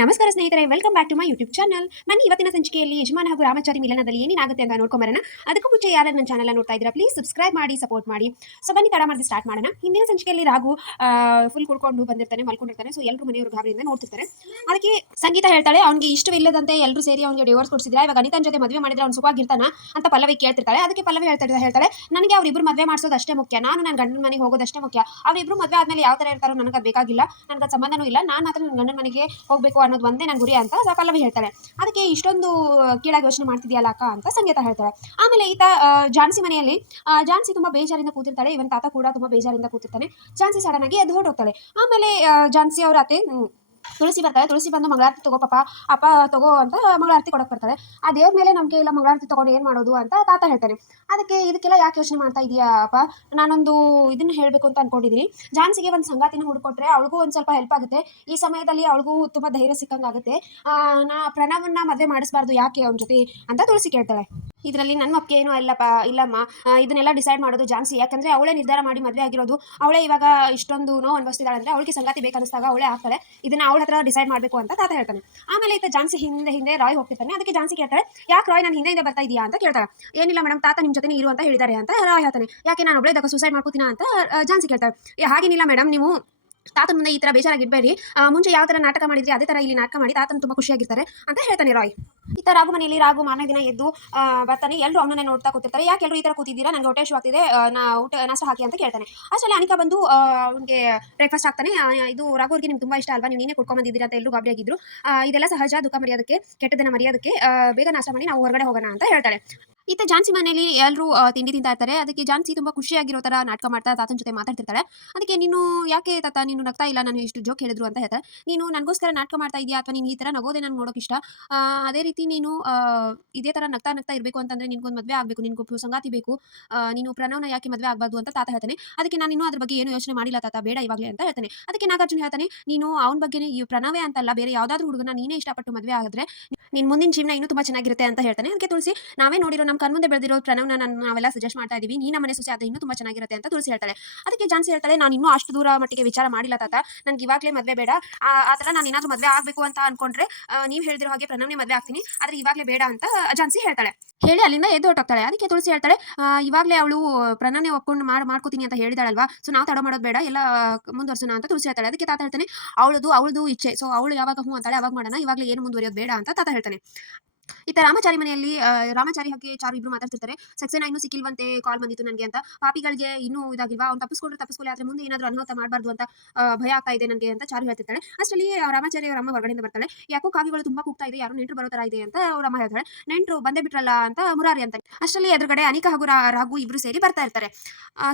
ನಮಸ್ಕಾರ ಸ್ನೇಹಿತರೆ welcome back to my YouTube channel ಬನ್ನಿ ಇವತ್ತಿನ ಸಂಚಿಕೆಯಲ್ಲಿ ಯಜಮಾನ ಹಾಗೂ ರಾಮಚಾರಿ ಮಿಲನದಲ್ಲಿ ಏನೇನಾಗುತ್ತೆ ಅಂತ ನೋಡ್ಕೊಂಬರೋಣ ಅದಕ್ಕೂ ಮುಂಚೆ ಯಾರು ನನ್ನ ಚಾನಲ್ ನೋಡ್ತಾ ಇದ್ದೀರಾ ಪ್ಲೀಸ್ ಸಬ್ಸ್ಕ್ರೈಬ್ ಮಾಡಿ ಸಪೋರ್ಟ್ ಮಾಡಿ. ಸೊ ಬನ್ನಿ, ತಡ ಮಾಡಿ ಸ್ಟಾರ್ಟ್ ಮಾಡೋಣ. ಹಿಂದಿನ ಸಂಚಿಕೆಯಲ್ಲಿ ರಾಘು ಫುಲ್ ಕುಡ್ಕೊಂಡು ಬಂದಿರ್ತಾನೆ, ಮಲ್ಕೊಂಡಿರ್ತಾನೆ. ಸೊ ಎಲ್ಲರೂ ಮನೆಯವರು ಗಾಬರಿಯಿಂದ ನೋಡ್ತಿರ್ತಾರೆ. ಅದಕ್ಕೆ ಸಂಗೀತ ಹೇಳ್ತಾಳೆ, ಅವ್ನಿಗೆ ಇಷ್ಟವಿಲ್ಲದಂತೆ ಎಲ್ಲರೂ ಸೇರಿ ಅವ್ನಿಗೆ ಡಿವೋರ್ಸ್ ಕೊಡಿಸಿದ್ರೆ? ಇವಾಗ ಅನಿತನ ಜೊತೆ ಮದುವೆ ಮಾಡಿದ್ರೆ ಅವ್ನು ಸುಖವಾಗಿರ್ತಾನ ಅಂತ ಪಲ್ಲವಿ ಕೇಳ್ತಿರ್ತಾಳೆ. ಅದಕ್ಕೆ ಪಲ್ಲವಿ ಹೇಳ್ತಾ ಹೇಳ್ತಾಳೆ, ನನಗೆ ಅವರಿಬ್ಬರು ಮದುವೆ ಮಾಡಿಸೋದು ಅಷ್ಟೇ ಮುಖ್ಯ. ನಾನು ನನ್ನ ಗಂಡನ ಮನೆಗೆ ಹೋಗೋದಷ್ಟೇ ಮುಖ್ಯ. ಅವರಿಬ್ಬರು ಮದುವೆ ಆದ್ಮೇಲೆ ಯಾವ ಥರ ಇರ್ತಾರೋ ನನಗೆ ಬೇಕಾಗಿಲ್ಲ. ನನಗೆ ಸಂಬಂಧನೂ ಇಲ್ಲ. ನಾನು ಮಾತ್ರ ನನ್ನ ಗಂಡನ ಮನೆಗೆ ಹೋಗಬೇಕು ಅನ್ನೋದು ಒಂದೇ ನನ್ನ ಗುರಿ ಅಂತ ಪಲ್ಲವಿ ಹೇಳ್ತಾಳೆ ಅದಕ್ಕೆ ಇಷ್ಟೊಂದು ಕೀಳಾಗಿ ಯೋಚನೆ ಮಾಡ್ತಿದ್ಯಲ್ಲ ಅಕ್ಕ ಅಂತ ಸಂಗೀತ ಹೇಳ್ತಾರೆ. ಆಮೇಲೆ ಈತ ಜಾನ್ಸಿ ಮನೆಯಲ್ಲಿ ಜಾನ್ಸಿ ತುಂಬ ಬೇಜಾರಿಂದ ಕೂತಿರ್ತಾಳೆ. ಇವನ್ ತಾತ ಕೂಡ ತುಂಬ ಬೇಜಾರಿಂದ ಕೂತಿರ್ತಾನೆ. ಜಾನ್ಸಿ ಸಡನ್ ಆಗಿ ಅದು ಹೊರಟೋಗ್ತಾಳೆ. ಆಮೇಲೆ ಜಾನ್ಸಿ ಅವ್ರ ಅತ್ತೆ ತುಳಸಿ ಬರ್ತಾರೆ ತುಳಸಿ ಬಂದು ಮಂಗಳಾರತಿ ತಗೋ ಪಾಪ, ಅಪ್ಪ ತಗೋ ಅಂತ ಮಂಗಳಾರತಿ ಕೊಡಕ್ ಬರ್ತಾರೆ. ಆ ದೇವ್ರ ಮೇಲೆ ನಮಗೆ ಇಲ್ಲ, ಮಂಗಳಾರತಿ ತಗೊಂಡು ಏನು ಮಾಡೋದು ಅಂತ ತಾತ ಹೇಳ್ತಾನೆ. ಅದಕ್ಕೆ ಇದಕ್ಕೆಲ್ಲ ಯಾಕೆ ಯೋಚನೆ ಮಾಡ್ತಾ ಇದೀಯಾ ಅಪ್ಪ? ನಾನೊಂದು ಇದನ್ನ ಹೇಳಬೇಕು ಅಂತ ಅನ್ಕೊಂಡಿದೀನಿ. ಜಾನ್ಸಿಗೆ ಒಂದು ಸಂಗಾತಿನ ಹುಡ್ಕೊಟ್ರೆ ಅವಳಿಗೂ ಒಂದು ಸ್ವಲ್ಪ ಹೆಲ್ಪ್ ಆಗುತ್ತೆ. ಈ ಸಮಯದಲ್ಲಿ ಅವಳಿಗೂ ತುಂಬ ಧೈರ್ಯ ಸಿಕ್ಕಂಗಾಗುತ್ತೆ. ನಾ ಪ್ರಣವನ್ನ ಮದುವೆ ಮಾಡಿಸ್ಬಾರ್ದು ಯಾಕೆ ಅವನ ಜೊತೆ ಅಂತ ತುಳಸಿ ಕೇಳ್ತಾಳೆ. ಇದರಲ್ಲಿ ನನ್ನ ಒಪ್ಪಿಗೆ ಏನೂ ಇಲ್ಲಪ್ಪ ಇಲ್ಲಮ್ಮ. ಇದನ್ನೆಲ್ಲ ಡಿಸೈಡ್ ಮಾಡೋದು ಜಾನ್ಸಿ. ಯಾಕಂದ್ರೆ ಅವಳೇ ನಿರ್ಧಾರ ಮಾಡಿ ಮದುವೆ ಆಗಿರೋದು. ಅವಳೇ ಇವಾಗ ಇಷ್ಟೊಂದು ನೋವು ಅನುಭವಿಸ್ತಿದ್ದಾಳೆ ಅಂದ್ರೆ ಅವಳಿಗೆ ಸಂಗಾತಿ ಬೇಕನ್ನಿಸಿದಾಗ ಅವಳೇ ಆಗ್ತಾಳೆ. ಇದನ್ನ ಅವಳ ಹತ್ರ ಡಿಸೈಡ್ ಮಾಡಬೇಕು ಅಂತ ತಾತ ಹೇಳ್ತಾನೆ. ಆಮೇಲೆ ಈತ ಜಾನ್ಸಿ ಹಿಂದೆ ಹಿಂದೆ ರಾಯ್ ಹೋಗ್ತಿರ್ತಾನೆ. ಅದಕ್ಕೆ ಜಾನ್ಸಿ ಕೇಳ್ತಾಳೆ ಯಾಕೆ ರಾಯ್ ನಾನು ಹಿಂದೆ ಹಿಂದೆ ಬರ್ತಾ ಇದೀಯಾ? ಅಂತ ಕೇಳ್ತಾರೆ ಏನಿಲ್ಲ ಮೇಡಮ್ ತಾತ ನಿಮ್ಮ ಜೊತೆ ಇರು ಅಂತ ಹೇಳಿದ್ದಾರೆ ಅಂತ ರಾಯ್ ಹೇಳ್ತಾನೆ. ಯಾಕೆ ನಾನು ಒಬ್ಬಳೇ ಸುಸೈಡ್ ಮಾಡ್ಕೋತೀನ? ಅಂತ ಜಾನ್ಸಿ ಕೇಳ್ತಾಳೆ. "ಏ, ಹಾಗೇನಿಲ್ಲ ಮೇಡಮ್ ನೀವು ತಾತನ ಮುಂದೆ ಈ ತರ ಬೇಜಾರಾಗಿರ್ಬೇಡಿ. ಮುಂಚೆ ಯಾವ ತರ ನಾಟಕ ಮಾಡಿದ್ರಿ, ಅದೇ ತರ ಇಲ್ಲಿ ನಾಟಕ ಮಾಡಿ ತಾತನ ತುಂಬಾ ಖುಷಿಯಾಗಿರ್ತಾರೆ ಅಂತ ಹೇಳ್ತಾನೆ ರಾಯ್. ಈ ತರ ರಾಗು ಮನೆಯಲ್ಲಿ ರಾಗು ಮಾರನೇ ದಿನ ಎದ್ದು ಬರ್ತಾನೆ. ಎಲ್ಲರೂ ಅವನನ್ನೇ ನೋಡ್ತಾ ಕೂತಿರ್ತಾರೆ. ಯಾಕೆ ಎಲ್ಲರೂ ಈ ತರ ಕೂತಿದ್ದೀರಾ? ನನಗೆ ಹೊಟ್ಟೆ ಶು ಆಗ್ತಿದೆ ನಾ ಊಟ, ನಾಷ್ಟ ಹಾಕಿ ಅಂತ ಕೇಳ್ತಾನೆ. ಅಷ್ಟರಲ್ಲಿ ಅನಿಕಾ ಬಂದು ಅವನಿಗೆ ಬ್ರೇಕ್ಫಾಸ್ಟ್ ಆಗ್ತಾನೆ. ಇದು ರಾಘುವರಿಗೆ ನಿಮ್ಗೆ ತುಂಬಾ ಇಷ್ಟ ಅಲ್ವಾ? ನೀವು ನೀನೇ ಕುಡ್ಕೊಂಬಂದಿದ್ದೀರಾ ಅಂತ ಎಲ್ಲರೂ ಗಾಬರಿಯಾಗಿದ್ರು. ಇದೆಲ್ಲ ಸಹಜ, ದುಃಖ ಮರೆಯೋದಕ್ಕೆ ಕೆಟ್ಟದನ್ನ ಮರೆಯೋದಕ್ಕೆ ಬೇಗ ನಾಶ ಮಾಡಿ ನಾವು ಹೊರಗಡೆ ಹೋಗೋಣ ಅಂತ ಹೇಳ್ತಾಳೆ. ಈತ ಜಾನ್ಸಿ ಮನೆಯಲ್ಲಿ ಎಲ್ಲರೂ ತಿಂಡಿ ತಿಂತಾ ಇರ್ತಾರೆ. ಅದಕ್ಕೆ ಜಾನ್ಸಿ ತುಂಬಾ ಖುಷಿಯಾಗಿರೋ ತರ ನಾಟಕ ಮಾಡ್ತಾ ತಾತನ ಜೊತೆ ಮಾತಾಡ್ತಿರ್ತಾರೆ ಅದಕ್ಕೆ ನೀನು, ಯಾಕೆ ತಾತ, ನೀನು ನಗ್ತಾ ಇಲ್ಲ? ನಾನು ಇಷ್ಟು ಜೋಕ್ ಹೇಳಿದ್ರು ಅಂತ ಹೇಳ್ತಾರೆ ನೀನು ನನಗೋಸ್ಕರ ನಾಟಕ ಮಾಡ್ತಾ ಇದೆಯಾ ಅಥವಾ ನೀನು ಈ ತರ ನಗೋದೆ ನಾನು ನೋಡೋಕೆ ಇಷ್ಟ? ಅದೇ ರೀತಿ ನೀನು ಇದೇ ತರ ನಗ್ತಾ ನಗ್ತಾ ಇರಬೇಕು ಅಂತಂದ್ರೆ ನಿನ್ಗೊಂದು ಮದುವೆ ಆಗಬೇಕು. ನಿನ್ಗೊಬ್ಬರು ಸಂಗಾತಿ ಬೇಕು. ನೀನು ಪ್ರಣವ್ನ ಯಾಕೆ ಮದುವೆ ಆಗಬಾರ್ದು ಅಂತ ತಾತ ಹೇಳ್ತಾನೆ. ಅದಕ್ಕೆ ನಾನು ಇನ್ನೂ ಅದ್ರ ಬಗ್ಗೆ ಏನು ಯೋಚನೆ ಮಾಡಿಲ್ಲ ತಾತ. ಬೇಡ ಇವಾಗಲೇ ಅಂತ ಹೇಳ್ತಾನೆ. ಅದಕ್ಕೆ ನಾಗಾರ್ಜುನ ಹೇಳ್ತಾನೆ, ನೀನು ಅವನ ಬಗ್ಗೆ ಪ್ರಣವೇ ಅಂತಲ್ಲ, ಬೇರೆ ಯಾವುದಾದ್ರೂ ಹುಡುಗನ ನೀನೇ ಇಷ್ಟಪಟ್ಟು ಮದುವೆ ಆಗಿದ್ರೆ ನಿನ್ನ ಮುಂದಿನ ಜೀವನ ಇನ್ನೂ ತುಂಬ ಚೆನ್ನಾಗಿರುತ್ತೆ ಅಂತ ಹೇಳ್ತಾನೆ. ಅದಕ್ಕೆ ತುಳಸಿ, ನಾವೇ ನೋಡಿರೋ ನಮ್ಮ ಕಣ್ಮುಂದೆ ಬೆಳೆದಿರೋ ಪ್ರಣವ್ನ ನಾನು ನಾವೆಲ್ಲ ಸಜೆಸ್ಟ್ ಮಾಡ್ತಾ ಇದೀವಿ. ನೀನ ಮನೆ ಸೊಸೆ ಅದು ಇನ್ನೂ ತುಂಬ ಚೆನ್ನಾಗಿರುತ್ತೆ ಅಂತ ತುಳಸಿ ಹೇಳ್ತಾಳೆ. ಅದಕ್ಕೆ ಜಾನ್ಸಿ ಹೇಳ್ತಾಳೆ, ನಾನು ಇನ್ನೂ ಅಷ್ಟು ದೂರ ಮಟ್ಟಿಗೆ ವಿಚಾರ ಮಾಡಿಲ್ಲ ತಾತ. ನನಗೆ ಇವಾಗಲೇ ಮದುವೆ ಬೇಡ. ಆ ಥರ ನಾನು ಏನಾದರೂ ಮದುವೆ ಆಗಬೇಕು ಅಂತ ಅನ್ಕೊಂಡ್ರೆ ನೀವು ಹೇಳಿದಿರೋ ಹಾಗೆ ಪ್ರಣವ್ನೇ ಮದುವೆ ಆಗ್ತೀನಿ. ಆದರೆ ಇವಾಗಲೇ ಬೇಡ ಅಂತ ಜಾನ್ಸಿ ಹೇಳ್ತಾಳೆ. ಹೇಳಿ ಅಲ್ಲಿಂದ ಎದ್ದು ಹೊಟ್ಟೋಗ್ತಾಳೆ ಅದಕ್ಕೆ ತುಳಸಿ ಹೇಳ್ತಾಳೆ ಇವಾಗಲೇ ಅವಳು ಪ್ರಣವನೇ ಒಪ್ಕೊಂಡು ಮಾಡಿ, ಮಾಡ್ಕೋತೀನಿ ಅಂತ ಹೇಳಿದಾಳಲ್ವಾ? ಸೊ ನಾವು ತಡ ಮಾಡೋದು ಬೇಡ. ಎಲ್ಲ ಮುಂದುವರ್ಸೋಣ ಅಂತ ತುಳಸಿ ಹೇಳ್ತಾಳೆ. ಅದಕ್ಕೆ ತಾತ ಹೇಳ್ತಾನೆ, ಅವಳದು ಅವಳದು ಇಚ್ಛೆ. ಸೊ ಅವಳು ಯಾವಾಗ ಹ್ಞೂ ಅಂತಾಳೆ, ಅವಾಗ ಮಾಡೋಣ. ಇವಾಗಲೇ ಏನು ಮುಂದುವರಿಯೋದು ಬೇಡ ಅಂತ ತಾತ ಹೇಳ್ತಾನೆ ಈತ ರಾಮಚಾರಿ ಮನೆಯಲ್ಲಿ ರಾಮಚಾರಿ ಹಾಗೆ ಚಾರು ಇಬ್ರು ಮಾತಾಡ್ತಿರ್ತಾರೆ. ಸಕ್ಸೇನಾ ಇನ್ನೂ ಸಿಕ್ಕಿಲ್ವಂತೆ ಕಾಲ್ ಬಂದಿತ್ತು ನನಗೆ ಅಂತ. ಪಾಪಿಗಳಿಗೆ ಇನ್ನೂ ಇದಾಗಿಲ್ವಾ? ಅವ್ನು ತಪ್ಪಿಸ್ಕೊಂಡ್ರೆ ತಪ್ಪಿಸ್ಕೊಳ್ಳಿ ಆದ್ರೆ ಮುಂದೆ ಏನಾದರೂ ಅನಾಹುತ ಮಾಡಬಾರ್ದು ಅಂತ ಭಯ ಆಗ್ತಾ ಇದೆ ನನಗೆ ಅಂತ ಚಾರು ಹೇಳ್ತಿರ್ತಾಳೆ. ಅಷ್ಟರಲ್ಲಿ ರಾಮಚಾರಿ ಅವ್ರ ಅಮ್ಮ ಹೊರಗಡೆಯಿಂದ ಬರ್ತಾಳೆ. ಯಾಕೋ ಕಾವಿಗಳು ತುಂಬಾ ಕೂಗ್ತಾ ಇದೆ, ಯಾರು ನೆಂಟರು ಬರೋ ತರ ಇದೆ ಅಂತ ಅವ್ರ ಅಮ್ಮ ಹೇಳ್ತಾಳೆ. ನೆಂಟರು, ಬಂದೇ ಬಿಟ್ರಲ್ಲ ಅಂತ ಮುರಾರಿ ಅಂತ ಅಷ್ಟರಲ್ಲಿ ಎದುರುಗಡೆ ಅನಿಕಾ ಹಾಗೂ ರಾಘು ಇಬ್ರು ಸೇರಿ ಬರ್ತಾ ಇರ್ತಾರೆ.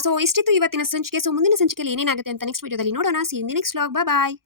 ಸೊ ಇಷ್ಟಿತ್ತು ಇವತ್ತಿನ ಸಂಚಿಕೆ. ಸೊ ಮುಂದಿನ ಸಂಚಿಕೆಯಲ್ಲಿ ಏನೇನಾಗುತ್ತೆ ಅಂತ ನೆಕ್ಸ್ಟ್ ವಿಡಿಯೋದಲ್ಲಿ ನೋಡೋಣ. ಸಿ ನೆಕ್ಸ್ಟ್ ವ್ಲಾಗ್ ಬಾಯ್